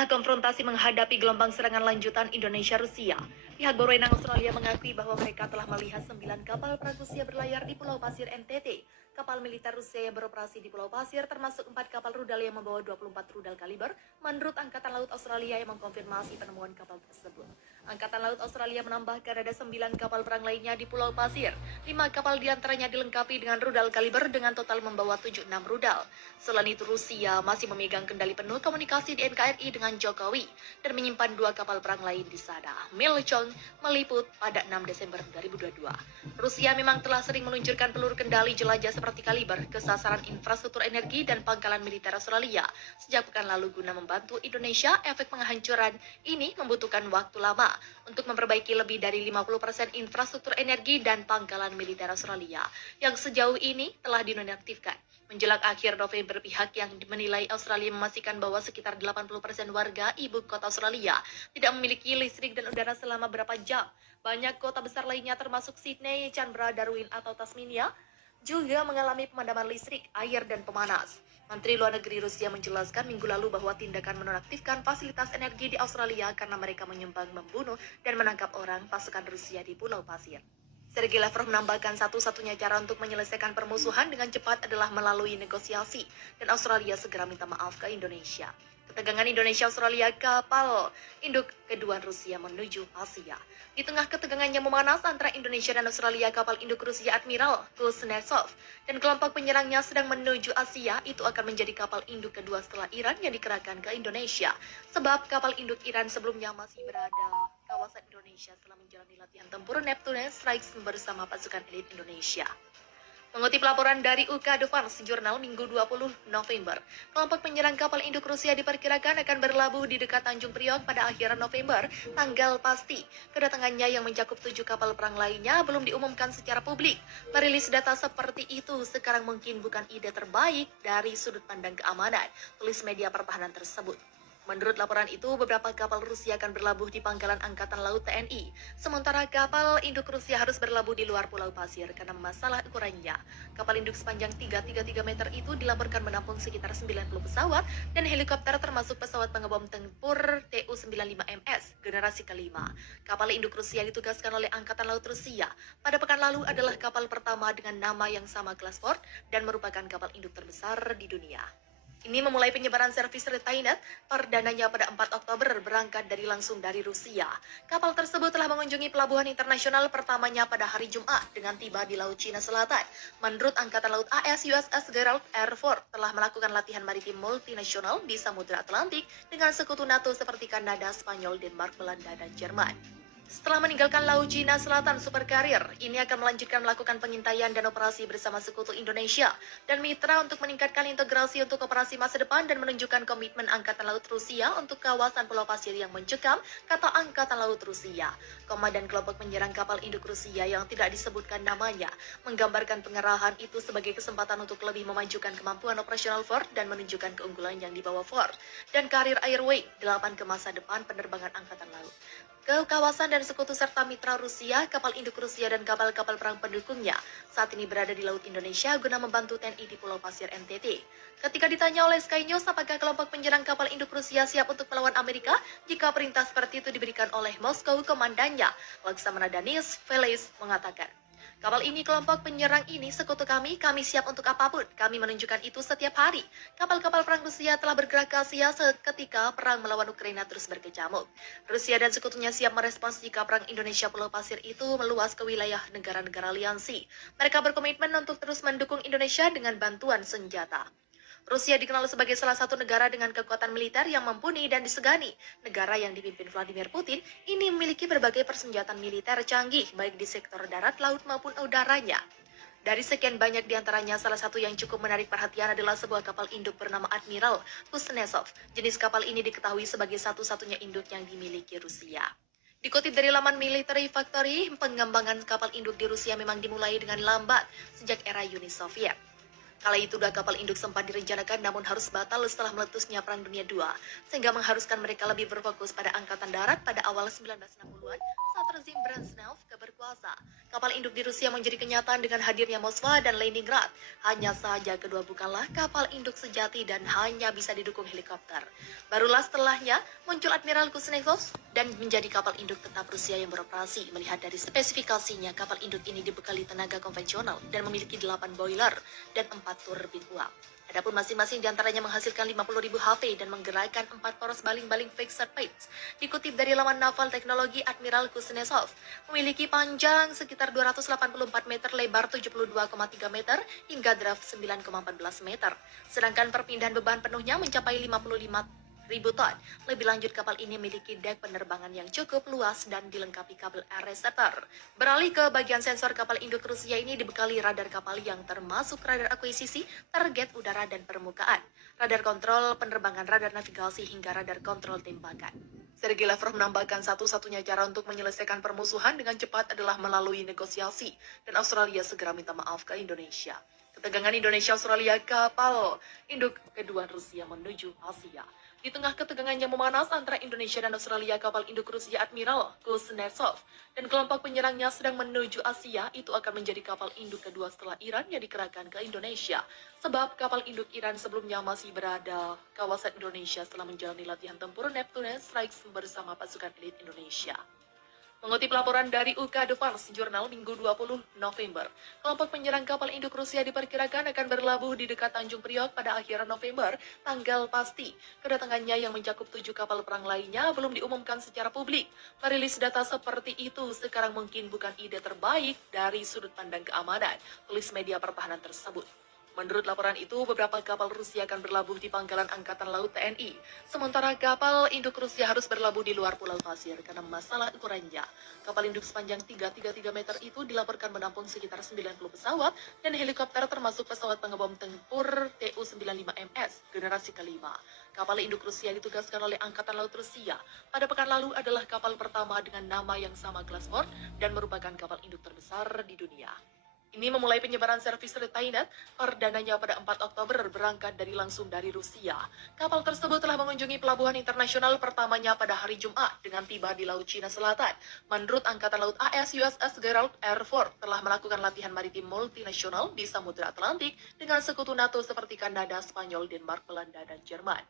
tengah konfrontasi menghadapi gelombang serangan lanjutan Indonesia-Rusia, pihak berwenang Australia mengakui bahwa mereka telah melihat 9 kapal perang Rusia berlayar di Pulau Pasir NTT. Kapal militer Rusia yang beroperasi di Pulau Pasir termasuk 4 kapal rudal yang membawa 24 rudal kaliber, menurut Angkatan Laut Australia yang mengkonfirmasi penemuan kapal tersebut. Angkatan Laut Australia menambahkan ada 9 kapal perang lainnya di Pulau Pasir. 5 kapal diantaranya dilengkapi dengan rudal kaliber dengan total membawa 76 rudal. Selain itu, Rusia masih memegang kendali penuh komunikasi di NKRI dengan Jokowi dan menyimpan 2 kapal perang lain di sana. Milchong meliput pada 6 Desember 2022. Rusia memang telah sering meluncurkan peluru kendali jelajah seperti kaliber ke sasaran infrastruktur energi dan pangkalan militer Australia. Sejak pekan lalu guna membantu Indonesia, efek penghancuran ini membutuhkan waktu lama untuk memperbaiki lebih dari 50% infrastruktur energi dan pangkalan militer Australia yang sejauh ini telah dinonaktifkan. Menjelang akhir November, pihak yang menilai Australia memastikan bahwa sekitar 80% warga ibu kota Australia tidak memiliki listrik dan udara selama berapa jam. Banyak kota besar lainnya termasuk Sydney, Canberra, Darwin atau Tasmania juga mengalami pemadaman listrik, air, dan pemanas. Menteri Luar Negeri Rusia menjelaskan minggu lalu bahwa tindakan menonaktifkan fasilitas energi di Australia karena mereka menyumbang, membunuh, dan menangkap orang pasukan Rusia di Pulau Pasir. Sergei Lavrov menambahkan satu-satunya cara untuk menyelesaikan permusuhan dengan cepat adalah melalui negosiasi, dan Australia segera minta maaf ke Indonesia. Ketegangan Indonesia-Australia, kapal induk kedua Rusia menuju Asia. Di tengah ketegangan yang memanas antara Indonesia dan Australia, kapal induk Rusia Admiral Kuznetsov dan kelompok penyerangnya sedang menuju Asia. Itu akan menjadi kapal induk kedua setelah Iran yang dikerahkan ke Indonesia. Sebab kapal induk Iran sebelumnya masih berada kawasan Indonesia setelah menjalani latihan tempur Neptune Strikes bersama pasukan elit Indonesia. Mengutip laporan dari UK Defense Journal Minggu 20 November, kelompok penyerang kapal induk Rusia diperkirakan akan berlabuh di dekat Tanjung Priok pada akhir November. Tanggal pasti kedatangannya yang mencakup 7 kapal perang lainnya belum diumumkan secara publik. Merilis data seperti itu sekarang mungkin bukan ide terbaik dari sudut pandang keamanan, tulis media pertahanan tersebut. Menurut laporan itu, beberapa kapal Rusia akan berlabuh di pangkalan Angkatan Laut TNI. Sementara kapal induk Rusia harus berlabuh di luar Pulau Pasir karena masalah ukurannya. Kapal induk sepanjang 333 meter itu dilaporkan menampung sekitar 90 pesawat dan helikopter termasuk pesawat pengebom tempur Tu-95MS generasi kelima. Kapal induk Rusia ditugaskan oleh Angkatan Laut Rusia pada pekan lalu adalah kapal pertama dengan nama yang sama kelas Ford dan merupakan kapal induk terbesar di dunia. Ini memulai penyebaran servis Retainer perdananya pada 4 Oktober berangkat langsung dari Rusia. Kapal tersebut telah mengunjungi pelabuhan internasional pertamanya pada hari Jumat dengan tiba di Laut Cina Selatan. Menurut Angkatan Laut AS, USS Gerald R. Ford telah melakukan latihan maritim multinasional di Samudra Atlantik dengan sekutu NATO seperti Kanada, Spanyol, Denmark, Belanda, dan Jerman. Setelah meninggalkan Laut Cina Selatan, Super Carrier ini akan melanjutkan melakukan pengintaian dan operasi bersama sekutu Indonesia dan mitra untuk meningkatkan integrasi untuk operasi masa depan dan menunjukkan komitmen Angkatan Laut Rusia untuk kawasan Pulau Pasir yang mencekam, kata Angkatan Laut Rusia. Komandan kelompok penyerang kapal induk Rusia yang tidak disebutkan namanya menggambarkan pengerahan itu sebagai kesempatan untuk lebih memajukan kemampuan operasional Ford dan menunjukkan keunggulan yang dibawa Ford dan Carrier Airway 8 ke masa depan penerbangan Angkatan Laut. Ke kawasan dan sekutu serta mitra Rusia, kapal induk Rusia dan kapal-kapal perang pendukungnya saat ini berada di Laut Indonesia guna membantu TNI di Pulau Pasir NTT. Ketika ditanya oleh Sky News apakah kelompok penyerang kapal induk Rusia siap untuk melawan Amerika jika perintah seperti itu diberikan oleh Moskow, komandannya Laksamana Danis Veles mengatakan, kapal ini, kelompok penyerang ini, sekutu kami siap untuk apapun. Kami menunjukkan itu setiap hari. Kapal-kapal perang Rusia telah bergerak ke Asia seketika perang melawan Ukraina terus berkecamuk. Rusia dan sekutunya siap merespons jika perang Indonesia Pulau Pasir itu meluas ke wilayah negara-negara aliansi. Mereka berkomitmen untuk terus mendukung Indonesia dengan bantuan senjata. Rusia dikenal sebagai salah satu negara dengan kekuatan militer yang mumpuni dan disegani. Negara yang dipimpin Vladimir Putin ini memiliki berbagai persenjataan militer canggih, baik di sektor darat, laut maupun udaranya. Dari sekian banyak diantaranya, salah satu yang cukup menarik perhatian adalah sebuah kapal induk bernama Admiral Kuznetsov. Jenis kapal ini diketahui sebagai satu-satunya induk yang dimiliki Rusia. Dikutip dari laman Military Factory, pengembangan kapal induk di Rusia memang dimulai dengan lambat sejak era Uni Soviet. Kala itu dua kapal induk sempat direncanakan namun harus batal setelah meletusnya Perang Dunia II, sehingga mengharuskan mereka lebih berfokus pada angkatan darat pada awal 1960-an saat rezim Brezhnev berkuasa. Kapal induk di Rusia menjadi kenyataan dengan hadirnya Moskwa dan Leningrad. Hanya saja kedua bukanlah kapal induk sejati dan hanya bisa didukung helikopter. Barulah setelahnya muncul Admiral Kuznetsov dan menjadi kapal induk tetap Rusia yang beroperasi. Melihat dari spesifikasinya, kapal induk ini dibekali tenaga konvensional dan memiliki 8 boiler dan 4 turbin uap. Adapun masing-masing diantaranya menghasilkan 50.000 HP dan menggerakkan 4 poros baling-baling fixed pitch. Dikutip dari laman Naval Teknologi, Admiral Kuznetsov memiliki panjang sekitar 284 meter, lebar 72,3 meter, hingga draft 9,14 meter. Sedangkan perpindahan beban penuhnya mencapai 55.000 ton. Lebih lanjut, kapal ini memiliki dek penerbangan yang cukup luas dan dilengkapi kabel arrestor. Beralih ke bagian sensor, kapal induk Rusia ini dibekali radar kapal yang termasuk radar akuisisi, target udara dan permukaan, radar kontrol penerbangan, radar navigasi, hingga radar kontrol tembakan. Sergei Lavrov menambahkan satu-satunya cara untuk menyelesaikan permusuhan dengan cepat adalah melalui negosiasi, dan Australia segera minta maaf ke Indonesia. Ketegangan Indonesia-Australia, kapal induk kedua Rusia menuju Asia. Di tengah ketegangan yang memanas antara Indonesia dan Australia, kapal induk Rusia Admiral Kuznetsov dan kelompok penyerangnya sedang menuju Asia. Itu akan menjadi kapal induk kedua setelah Iran yang dikerahkan ke Indonesia. Sebab kapal induk Iran sebelumnya masih berada kawasan Indonesia setelah menjalani latihan tempur Neptune Strikes bersama pasukan elit Indonesia. Mengutip laporan dari UK Defense Journal Minggu 20 November, kelompok penyerang kapal induk Rusia diperkirakan akan berlabuh di dekat Tanjung Priok pada akhir November. Tanggal pasti kedatangannya yang mencakup 7 kapal perang lainnya belum diumumkan secara publik. Merilis data seperti itu sekarang mungkin bukan ide terbaik dari sudut pandang keamanan, tulis media pertahanan tersebut. Menurut laporan itu, beberapa kapal Rusia akan berlabuh di pangkalan Angkatan Laut TNI. Sementara kapal induk Rusia harus berlabuh di luar Pulau Pasir karena masalah ukurannya. Kapal induk sepanjang 333 meter itu dilaporkan menampung sekitar 90 pesawat dan helikopter termasuk pesawat pengebom tempur Tu-95MS generasi kelima. Kapal induk Rusia ditugaskan oleh Angkatan Laut Rusia. Pada pekan lalu adalah kapal pertama dengan nama yang sama kelas Ford dan merupakan kapal induk terbesar di dunia. Ini memulai penyebaran servis Retainet perdananya pada 4 Oktober berangkat langsung dari Rusia. Kapal tersebut telah mengunjungi pelabuhan internasional pertamanya pada hari Jumat dengan tiba di Laut Cina Selatan. Menurut Angkatan Laut AS, USS Gerald R. Ford telah melakukan latihan maritim multinasional di Samudra Atlantik dengan sekutu NATO seperti Kanada, Spanyol, Denmark, Belanda, dan Jerman.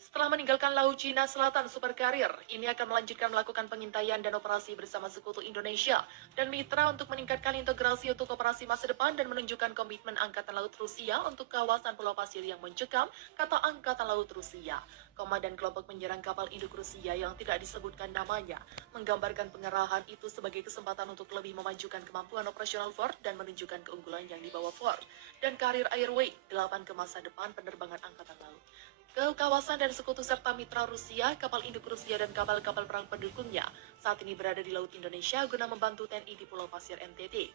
Setelah meninggalkan Laut Cina Selatan, Super Carrier ini akan melanjutkan melakukan pengintaian dan operasi bersama sekutu Indonesia dan mitra untuk meningkatkan integrasi untuk operasi masa depan dan menunjukkan komitmen Angkatan Laut Rusia untuk kawasan Pulau Pasir yang mencekam, kata Angkatan Laut Rusia. Komandan kelompok penyerang kapal induk Rusia yang tidak disebutkan namanya menggambarkan pengerahan itu sebagai kesempatan untuk lebih memajukan kemampuan operasional Ford dan menunjukkan keunggulan yang dibawa Ford dan Carrier Airway 8 ke masa depan penerbangan Angkatan Laut ke kawasan dan sekutu serta mitra Rusia. Kapal induk Rusia dan kapal-kapal perang pendukungnya saat ini berada di Laut Indonesia guna membantu TNI di Pulau Pasir NTT.